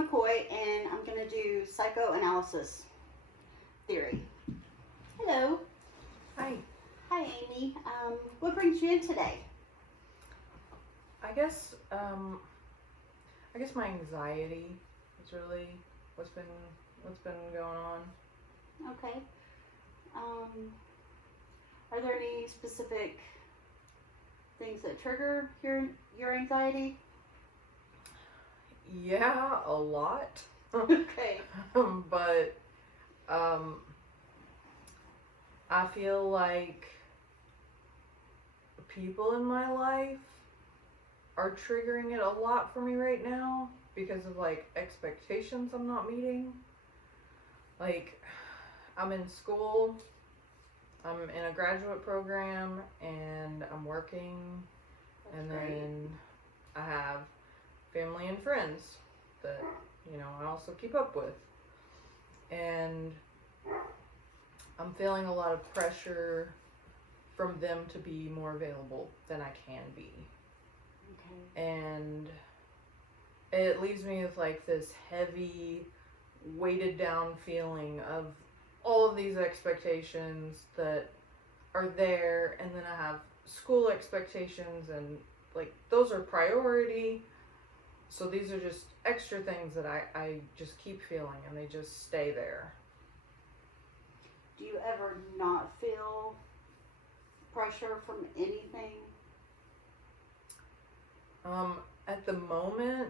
McCoy, and I'm going to do psychoanalysis theory. Hello. Hi. Hi, Amy. What brings you in today? I guess my anxiety is really what's been going on. Okay. Are there any specific things that trigger your anxiety? Yeah, a lot. Okay. But I feel like people in my life are triggering it a lot for me right now because of like expectations I'm not meeting. Like, I'm in school, I'm in a graduate program, and I'm working, That's and great. then I have family and friends that, I also keep up with. And I'm feeling a lot of pressure from them to be more available than I can be. Okay. And it leaves me with like this heavy, weighted down feeling of all of these expectations that are there, and then I have school expectations, and like those are priority. So these are just extra things that I just keep feeling, and they just stay there. Do you ever not feel pressure from anything? At the moment,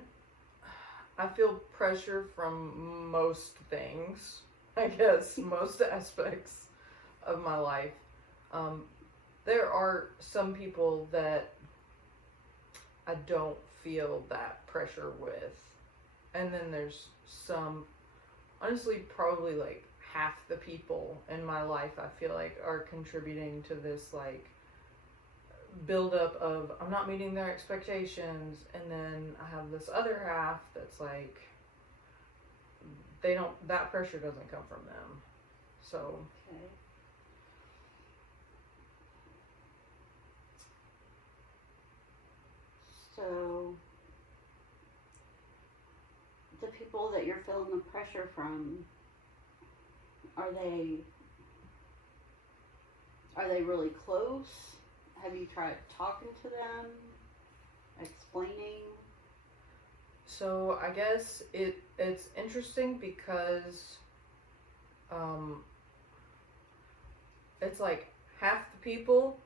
I feel pressure from most things, I guess, most aspects of my life. There are some people that I don't feel that pressure with. And then there's some, honestly, probably like half the people in my life I feel like are contributing to this like buildup of I'm not meeting their expectations, and then I have this other half that's like that pressure doesn't come from them. So Okay. So the people that you're feeling the pressure from, are they really close? Have you tried talking to them, explaining? So I guess it's interesting because it's like half the people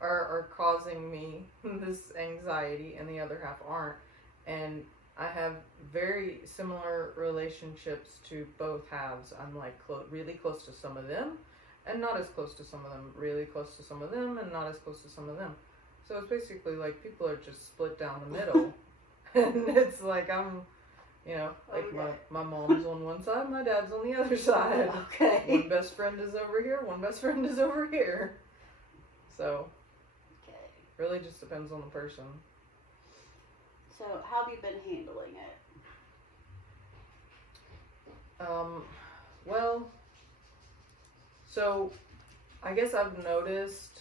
are causing me this anxiety and the other half aren't. And I have very similar relationships to both halves. I'm like really close to some of them and not as close to some of them, really close to some of them and not as close to some of them. So it's basically like people are just split down the middle. And it's like I'm, like Okay. my mom's on one side, my dad's on the other side. Okay. One best friend is over here, one best friend is over here. So Okay. really just depends on the person. So how have you been handling it? Well, so I guess I've noticed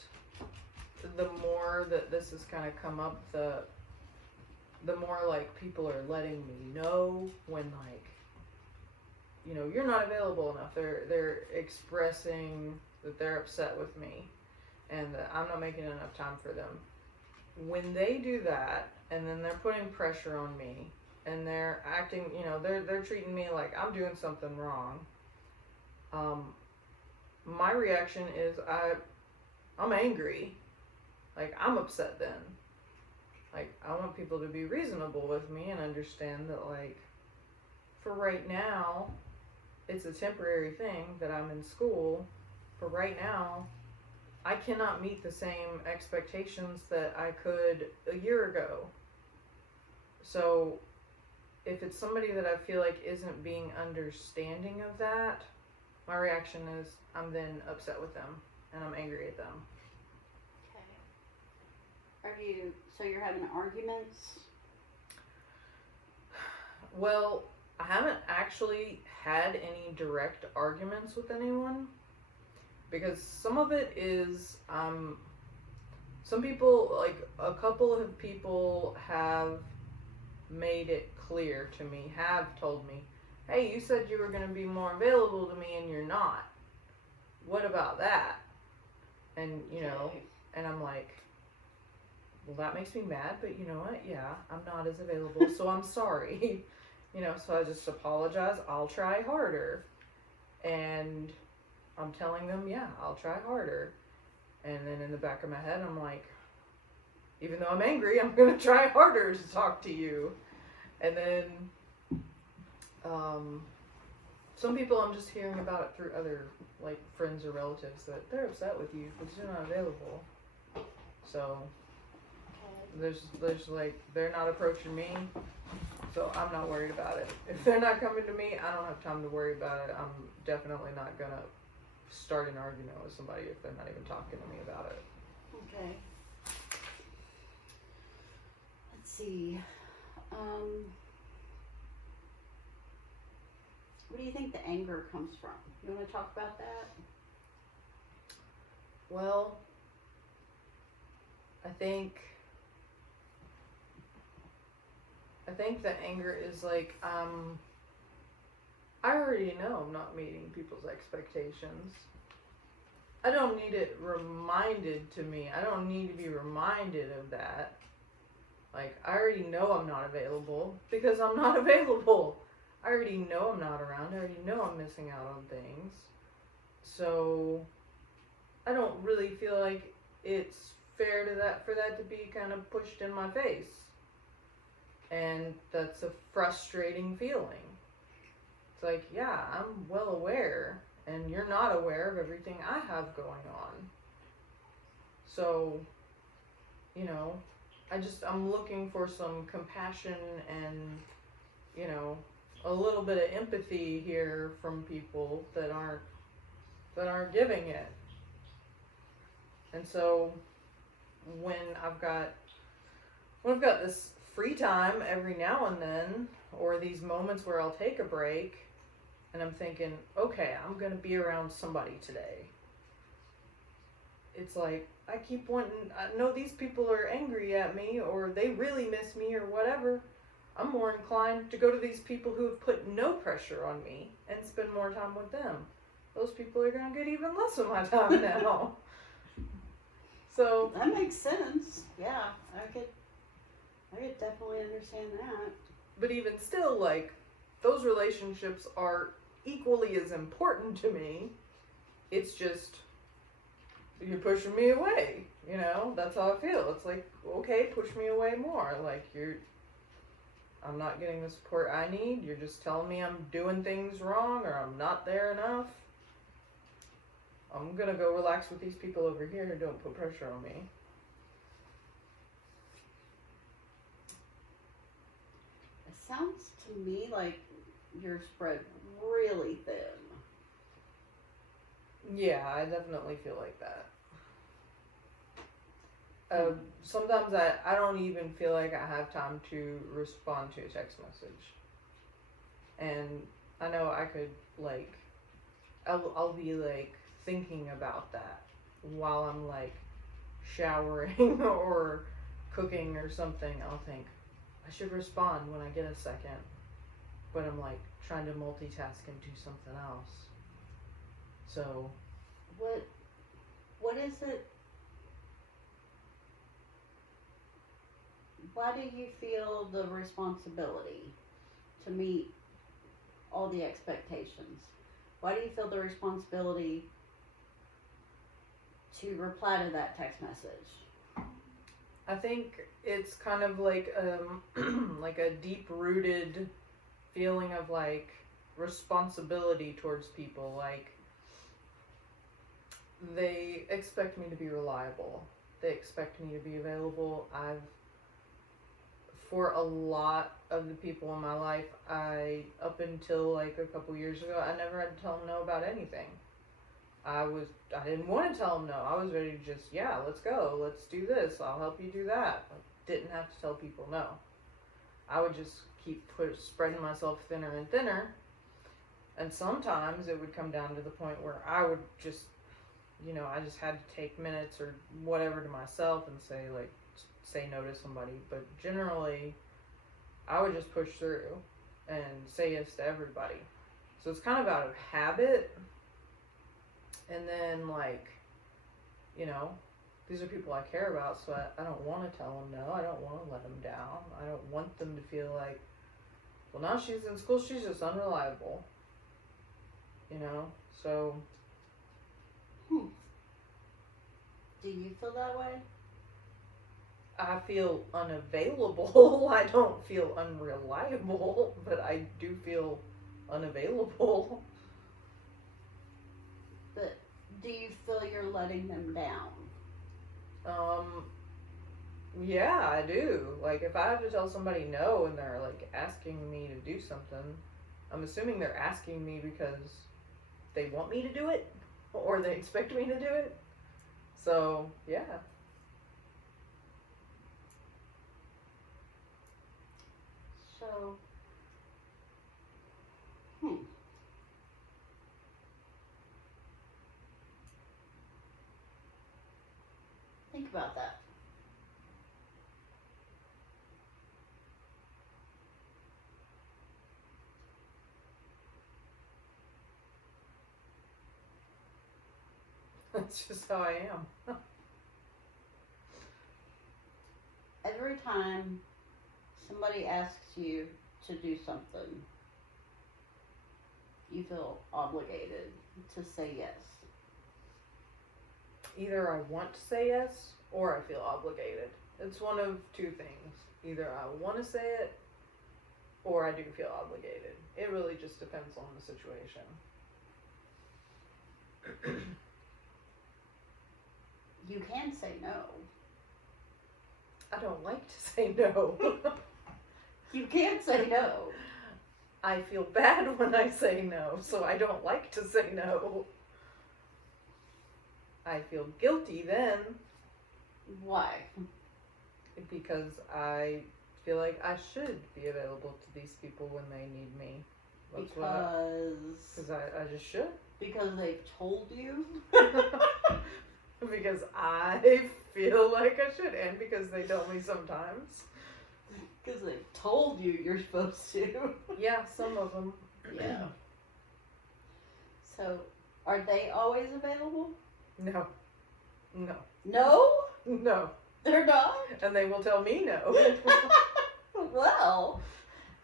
the more that this has kind of come up, the more like people are letting me know when like, you're not available enough. They're expressing that they're upset with me and that I'm not making enough time for them. When they do that, and then they're putting pressure on me, and they're acting, they're treating me like I'm doing something wrong. My reaction is I'm angry. Like, I'm upset then. Like, I want people to be reasonable with me and understand that, like, for right now, it's a temporary thing that I'm in school. For right now, I cannot meet the same expectations that I could a year ago. So, if it's somebody that I feel like isn't being understanding of that, my reaction is I'm then upset with them and I'm angry at them. Okay. So you're having arguments? Well, I haven't actually had any direct arguments with anyone because some of it is some people, like a couple of people have made it clear to me, have told me, hey, you said you were going to be more available to me and you're not. What about that? And, you know, Okay. and I'm like, well, that makes me mad, but you know what? Yeah, I'm not as available, so I'm sorry. You know, so I just apologize. I'll try harder. And I'm telling them, yeah, I'll try harder. And then in the back of my head, I'm like, even though I'm angry, I'm going to try harder to talk to you. And then some people I'm just hearing about it through other, like, friends or relatives that they're upset with you because you're not available. So there's like, they're not approaching me, so I'm not worried about it. If they're not coming to me, I don't have time to worry about it. I'm definitely not going to start an argument with somebody if they're not even talking to me about it. Okay. Let's see. Where do you think the anger comes from? You want to talk about that? Well, I think the anger is like, I already know I'm not meeting people's expectations. I don't need it reminded to me. I don't need to be reminded of that. Like, I already know I'm not available because I'm not available. I already know I'm not around. I already know I'm missing out on things. So I don't really feel like it's fair to that for that to be kind of pushed in my face. And that's a frustrating feeling. It's like, yeah, I'm well aware, and you're not aware of everything I have going on. So, you know, I'm looking for some compassion and, you know, a little bit of empathy here from people that aren't giving it. And so when I've got this free time every now and then, or these moments where I'll take a break and I'm thinking, okay, I'm gonna be around somebody today. It's like, I keep wanting, I know these people are angry at me, or they really miss me, or whatever. I'm more inclined to go to these people who have put no pressure on me and spend more time with them. Those people are going to get even less of my time now. So that makes sense. Yeah, I could definitely understand that. But even still, like, those relationships are equally as important to me. It's just, you're pushing me away. You know, that's how I feel. It's like, okay, push me away more. Like, I'm not getting the support I need. You're just telling me I'm doing things wrong or I'm not there enough. I'm gonna go relax with these people over here who don't put pressure on me. It sounds to me like you're spread really thin. Yeah, I definitely feel like that. Sometimes I don't even feel like I have time to respond to a text message. And I know I could, like, I'll be, like, thinking about that while I'm, like, showering or cooking or something. I'll think, I should respond when I get a second. But I'm, like, trying to multitask and do something else. So. What is it? Why do you feel the responsibility to meet all the expectations? Why do you feel the responsibility to reply to that text message? I think it's kind of like like a deep-rooted feeling of, like, responsibility towards people. Like, they expect me to be reliable. They expect me to be available. For a lot of the people in my life, up until, like, a couple years ago, I never had to tell them no about anything. I didn't want to tell them no. I was ready to just, yeah, let's go. Let's do this. I'll help you do that. I didn't have to tell people no. I would just keep spreading myself thinner and thinner. And sometimes it would come down to the point where I would just, you know, I just had to take minutes or whatever to myself and say no to somebody. But generally, I would just push through and say yes to everybody. So it's kind of out of habit. And then, like, you know, these are people I care about, so I don't want to tell them no. I don't want to let them down. I don't want them to feel like, well, now she's in school, she's just unreliable. You know, so. Do you feel that way? I feel unavailable. I don't feel unreliable, but I do feel unavailable. But do you feel you're letting them down? Yeah, I do. Like, if I have to tell somebody no and they're, like, asking me to do something, I'm assuming they're asking me because they want me to do it, or they expect me to do it. So, yeah. So, think about that. That's just how I am. Every time somebody asks you to do something, you feel obligated to say yes. Either I want to say yes or I feel obligated. It's one of two things. Either I want to say it or I do feel obligated. It really just depends on the situation. You can say no. I don't like to say no. You can say no. I feel bad when I say no, so I don't like to say no. I feel guilty then. Why? Because I feel like I should be available to these people when they need me. Because I just should. Because they've told you? Because I feel like I should, and because they tell me sometimes. Because they've told you you're supposed to. Yeah, some of them. Yeah. So, are they always available? No. No. No? No. They're not? And they will tell me no. Well,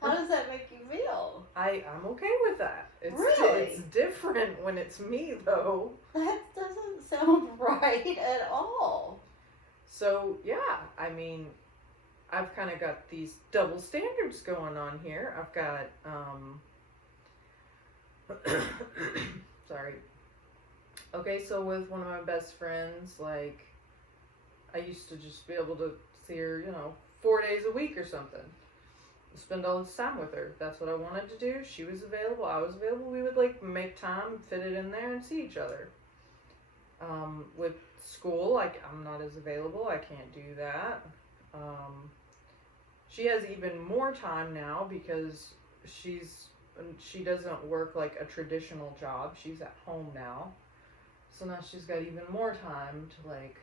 how does that make you feel? I'm okay with that. Really? It's different when it's me, though. That doesn't sound right at all. So, yeah, I mean, I've kind of got these double standards going on here. I've got, sorry. Okay, so with one of my best friends, like, I used to just be able to see her, 4 days a week or something. Spend all this time with her. That's what I wanted to do. She was available. I was available. We would, like, make time, fit it in there, and see each other. With school, like, I'm not as available. I can't do that. She has even more time now because she doesn't work, like, a traditional job. She's at home now. So now she's got even more time to, like,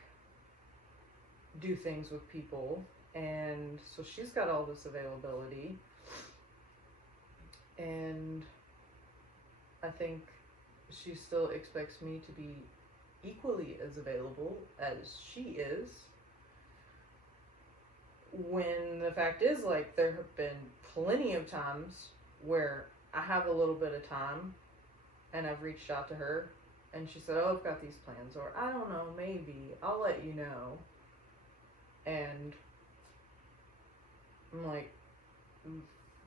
do things with people. And so she's got all this availability. And I think she still expects me to be equally as available as she is. When the fact is, like, there have been plenty of times where I have a little bit of time and I've reached out to her and she said, oh, I've got these plans, or I don't know, maybe, I'll let you know. And I'm like,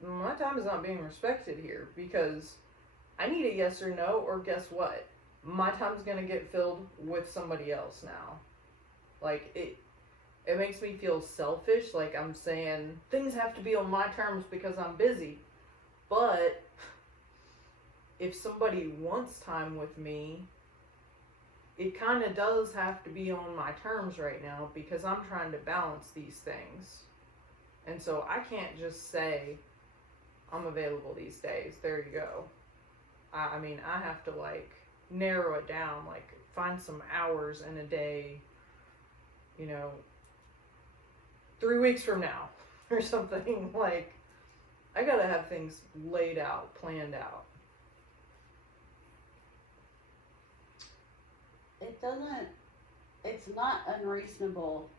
my time is not being respected here because I need a yes or no, or guess what? My time's gonna get filled with somebody else now. Like, it makes me feel selfish, like I'm saying things have to be on my terms because I'm busy. But if somebody wants time with me, it kind of does have to be on my terms right now because I'm trying to balance these things. And so I can't just say, I'm available these days, there you go. I mean, I have to, like, narrow it down, like, find some hours in a day, 3 weeks from now, or something, like, I gotta have things laid out, planned out. It's not unreasonable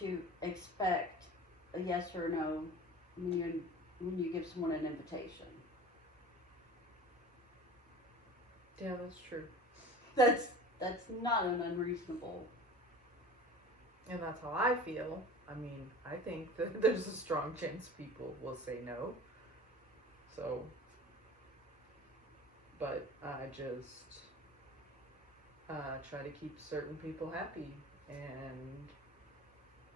to expect a yes or no when you give someone an invitation. Yeah, that's true. That's not an unreasonable. And that's how I feel. I mean, I think that there's a strong chance people will say no. So, but I just try to keep certain people happy and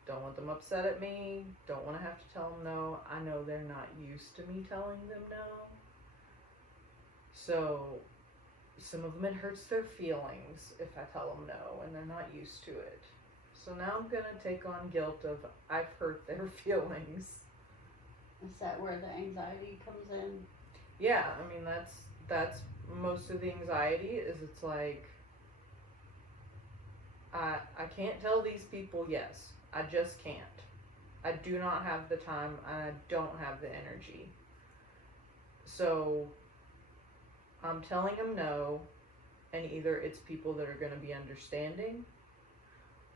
don't want them upset at me. Don't want to have to tell them no. I know they're not used to me telling them no. So, some of them it hurts their feelings if I tell them no and they're not used to it. So now I'm going to take on guilt of I've hurt their feelings. Is that where the anxiety comes in? Yeah, I mean that's most of the anxiety is it's like I can't tell these people yes. I just can't. I do not have the time and I don't have the energy. So I'm telling them no, and either it's people that are going to be understanding,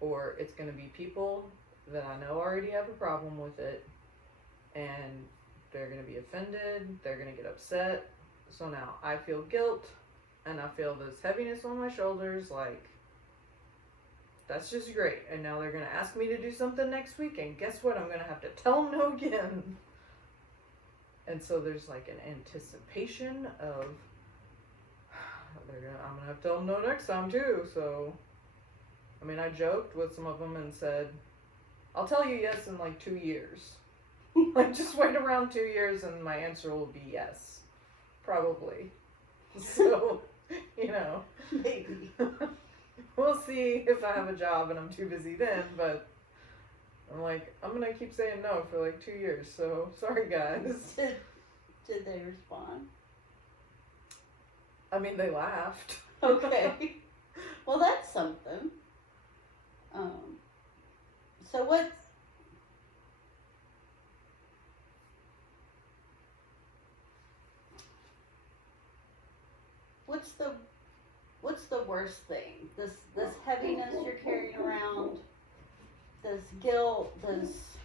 or it's going to be people that I know already have a problem with it, and they're going to be offended, they're going to get upset. So now I feel guilt, and I feel this heaviness on my shoulders, like, that's just great. And now they're going to ask me to do something next week, and guess what? I'm going to have to tell them no again. And so there's like an anticipation of, I'm going to have to tell them no next time too, so... I mean, I joked with some of them and said, I'll tell you yes in like 2 years. Like, just wait around 2 years and my answer will be yes. Probably. So, you know. Maybe. We'll see if I have a job and I'm too busy then, but I'm like, I'm going to keep saying no for like 2 years, so sorry guys. Did they respond? I mean, they laughed. Okay. Well, that's something. So what's the worst thing? This heaviness you're carrying around, this guilt, this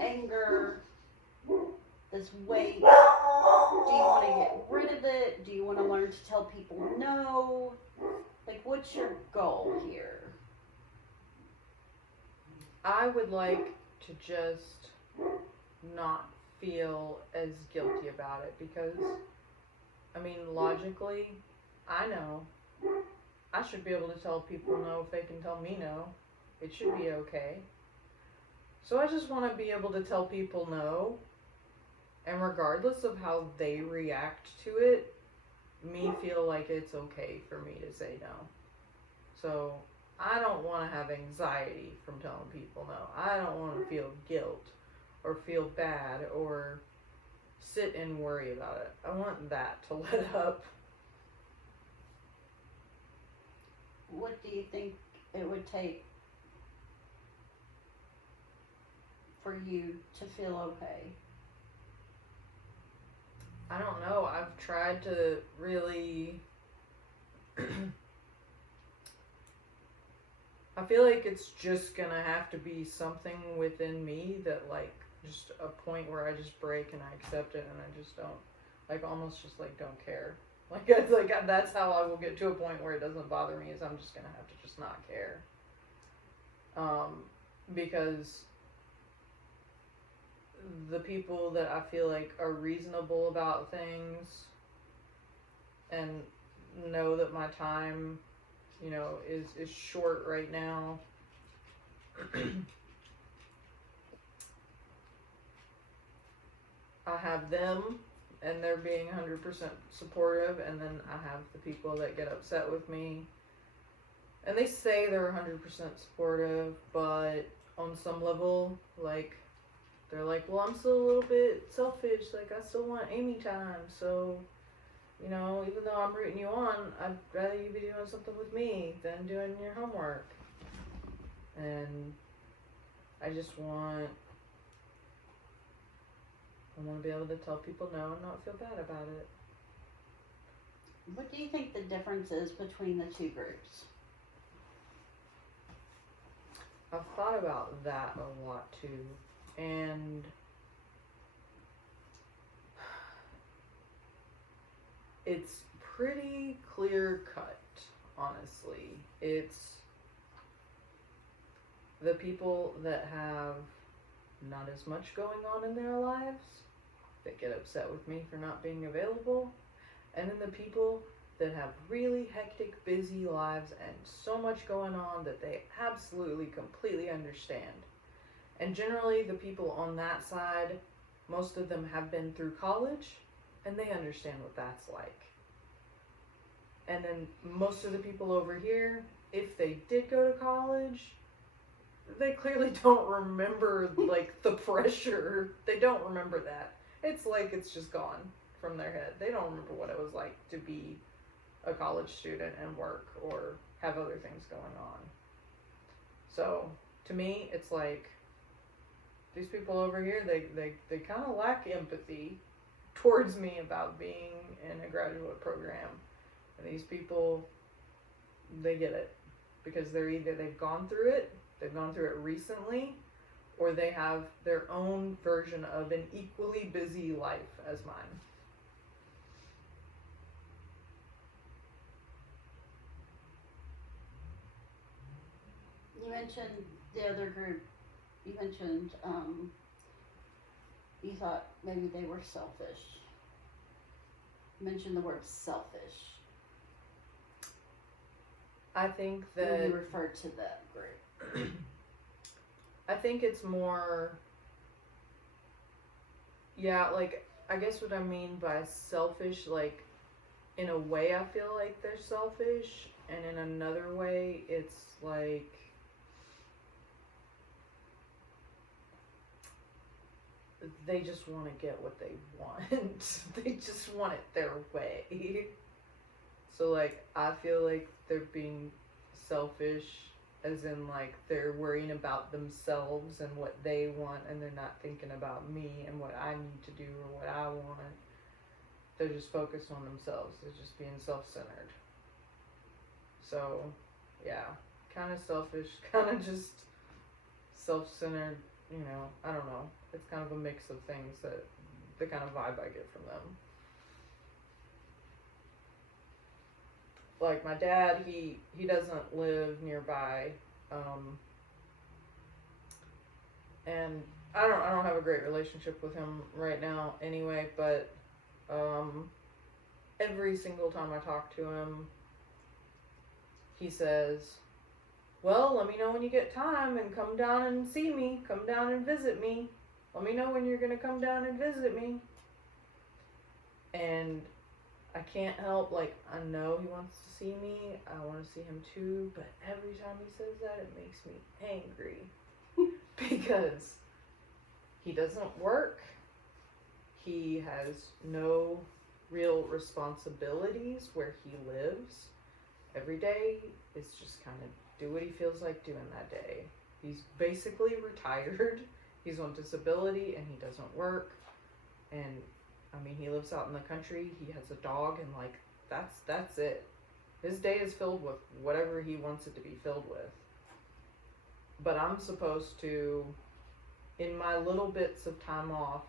anger, this weight. Do you want to get rid of it? Do you want to learn to tell people no? Like, what's your goal here? I would like to just not feel as guilty about it because, I mean, logically, I know I should be able to tell people no if they can tell me no. It should be okay. So I just want to be able to tell people no, and regardless of how they react to it, me feel like it's okay for me to say no. So I don't want to have anxiety from telling people no. I don't want to feel guilt or feel bad or sit and worry about it. I want that to let up. What do you think it would take for you to feel okay? I don't know. I've tried to really... I feel like it's just gonna have to be something within me that, like, just a point where I just break and I accept it and I just don't, like, almost just, like, don't care. Like, it's like, that's how I will get to a point where it doesn't bother me, is I'm just gonna have to just not care. Because the people that I feel like are reasonable about things and know that my time, you know, is short right now. I have them, and they're being 100% supportive, and then I have the people that get upset with me, and they say they're 100% supportive, but on some level, like, they're like, well, I'm still a little bit selfish, like, I still want Amy time, so, you know, even though I'm rooting you on, I'd rather you be doing something with me than doing your homework. And I just want I want to be able to tell people no and not feel bad about it. What do you think the difference is between the two groups? I've thought about that a lot too, and it's pretty clear cut, honestly. It's the people that have not as much going on in their lives that get upset with me for not being available, and then the people that have really hectic, busy lives and so much going on that they absolutely, completely understand. And generally, the people on that side, most of them have been through college, and they understand what that's like. And then most of the people over here, if they did go to college, they clearly don't remember, like, the pressure. They don't remember that. It's like it's just gone from their head. They don't remember what it was like to be a college student and work or have other things going on. So, to me, it's like, these people over here, they kind of lack empathy towards me about being in a graduate program. And these people, they get it. Because they've gone through it recently, or they have their own version of an equally busy life as mine. You mentioned the other group. You mentioned you thought maybe they were selfish. You mentioned the word selfish. I think that when you refer to that group. I think it's more, yeah, like, I guess what I mean by selfish, like, in a way I feel like they're selfish, and in another way it's like, they just want to get what they want. They just want it their way. So, like, I feel like they're being selfish, as in, like, they're worrying about themselves and what they want, and they're not thinking about me and what I need to do or what I want. They're just focused on themselves. They're just being self-centered. So, yeah, kind of selfish, kind of just self-centered, you know, I don't know. It's kind of a mix of things, that the kind of vibe I get from them. Like, my dad, he doesn't live nearby, and I don't have a great relationship with him right now anyway, but every single time I talk to him, he says, well, let me know when you get time and come down and see me, come down and visit me, let me know when you're gonna come down and visit me. And I can't help, like, I know he wants to see me, I want to see him too, but every time he says that, it makes me angry. Because he doesn't work, he has no real responsibilities where he lives. Every day is just kind of do what he feels like doing that day. He's basically retired, he's on disability, and he doesn't work, and I mean, he lives out in the country, he has a dog, and, like, that's it. His day is filled with whatever he wants it to be filled with. But I'm supposed to, in my little bits of time off,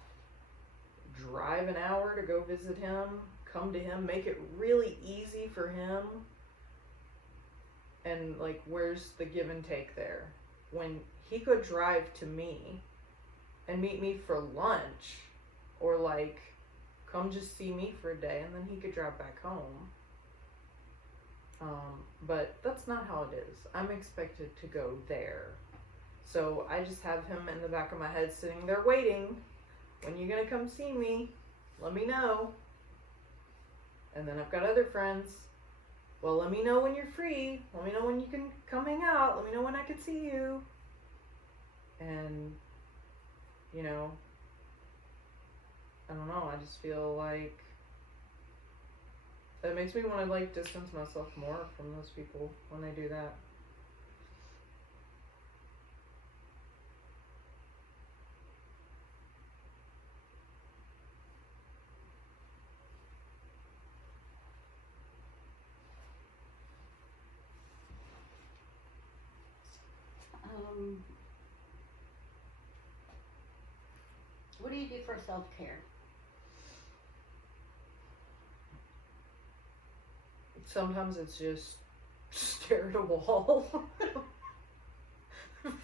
drive an hour to go visit him, come to him, make it really easy for him. And, like, where's the give and take there? When he could drive to me and meet me for lunch, or, like, come just see me for a day, and then he could drive back home. But that's not how it is. I'm expected to go there. So I just have him in the back of my head sitting there waiting. When you gonna come see me? Let me know. And then I've got other friends. Well, let me know when you're free. Let me know when you can come hang out. Let me know when I can see you. And, you know, I don't know, I just feel like it makes me want to, like, distance myself more from those people when they do that. What do you do for self-care? Sometimes it's just stare at a wall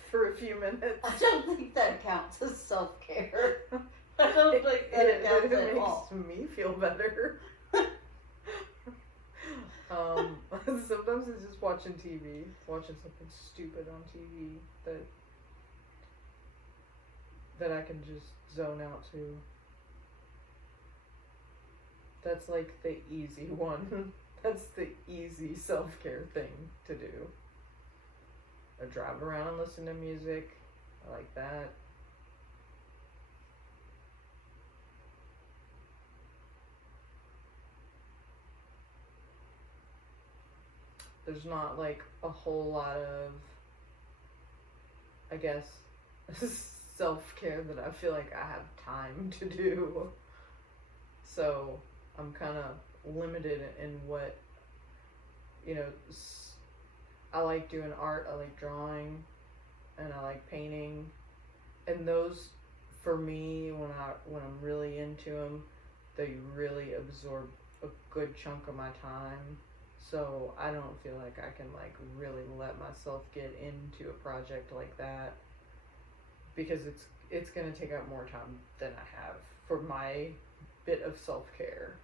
for a few minutes. I don't think that counts as self-care. I don't think that counts at all. It makes me feel better. Sometimes it's just watching TV, watching something stupid on TV that I can just zone out to. That's like the easy one. That's the easy self-care thing to do. Or drive around and listen to music. I like that. There's not like a whole lot of, I guess, self-care that I feel like I have time to do. So I'm kind of limited in what, you know, I like doing art, I like drawing, and I like painting. And those, for me, when I'm really into them, they really absorb a good chunk of my time. So I don't feel like I can like really let myself get into a project like that, because it's gonna take up more time than I have for my bit of self-care.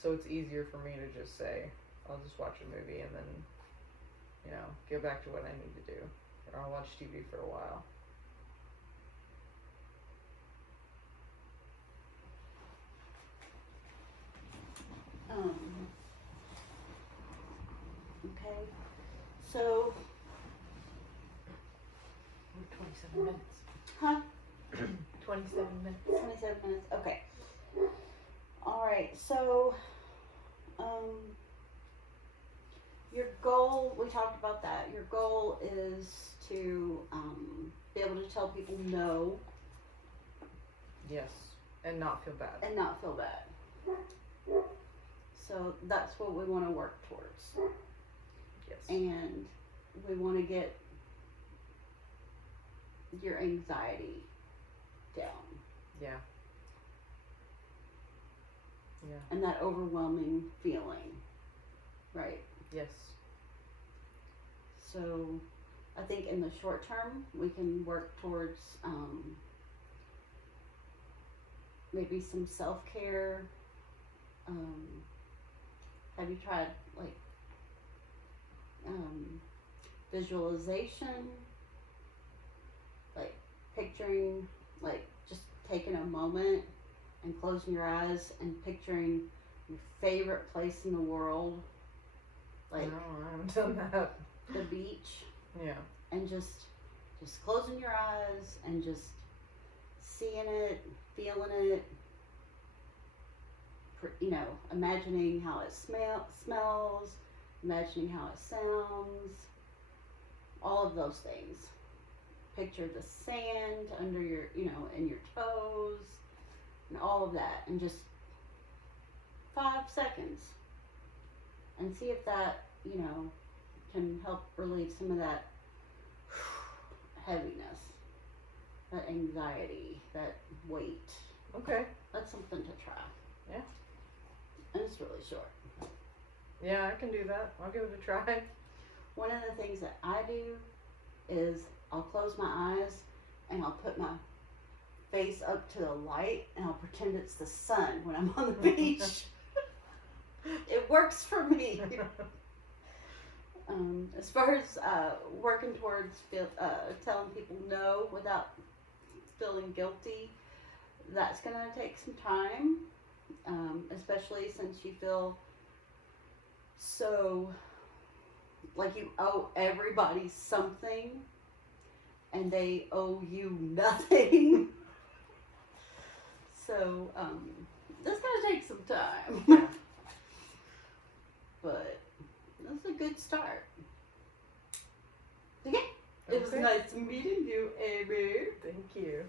So it's easier for me to just say, I'll just watch a movie and then, you know, get back to what I need to do. Or I'll watch TV for a while. Okay. So, 27 minutes. huh? 27 minutes. 27 minutes. Okay. All right. So, your goal, we talked about that. Your goal is to be able to tell people no. Yes. And not feel bad. And not feel bad. So that's what we want to work towards. Yes. And we want to get your anxiety down. Yeah. Yeah. And that overwhelming feeling, right? Yes. So I think in the short term, we can work towards maybe some self-care. Have you tried like visualization? Like picturing, like just taking a moment and closing your eyes and picturing your favorite place in the world. Like, no, I haven't done that. The beach. Yeah. And just closing your eyes and just seeing it, feeling it, you know, imagining how it smells, imagining how it sounds, all of those things. Picture the sand under your, you know, in your toes, and all of that, and just 5 seconds, and see if that, you know, can help relieve some of that heaviness, that anxiety, that weight. Okay. That's something to try. Yeah. And it's really short. Yeah, I can do that. I'll give it a try. One of the things that I do is I'll close my eyes and I'll put my face up to the light and I'll pretend it's the sun when I'm on the beach. It works for me. As far as working towards telling people no without feeling guilty, that's going to take some time, especially since you feel so like you owe everybody something and they owe you nothing. So that's going to take some time. But that's a good start. Okay. It was nice meeting you, Amy. Thank you.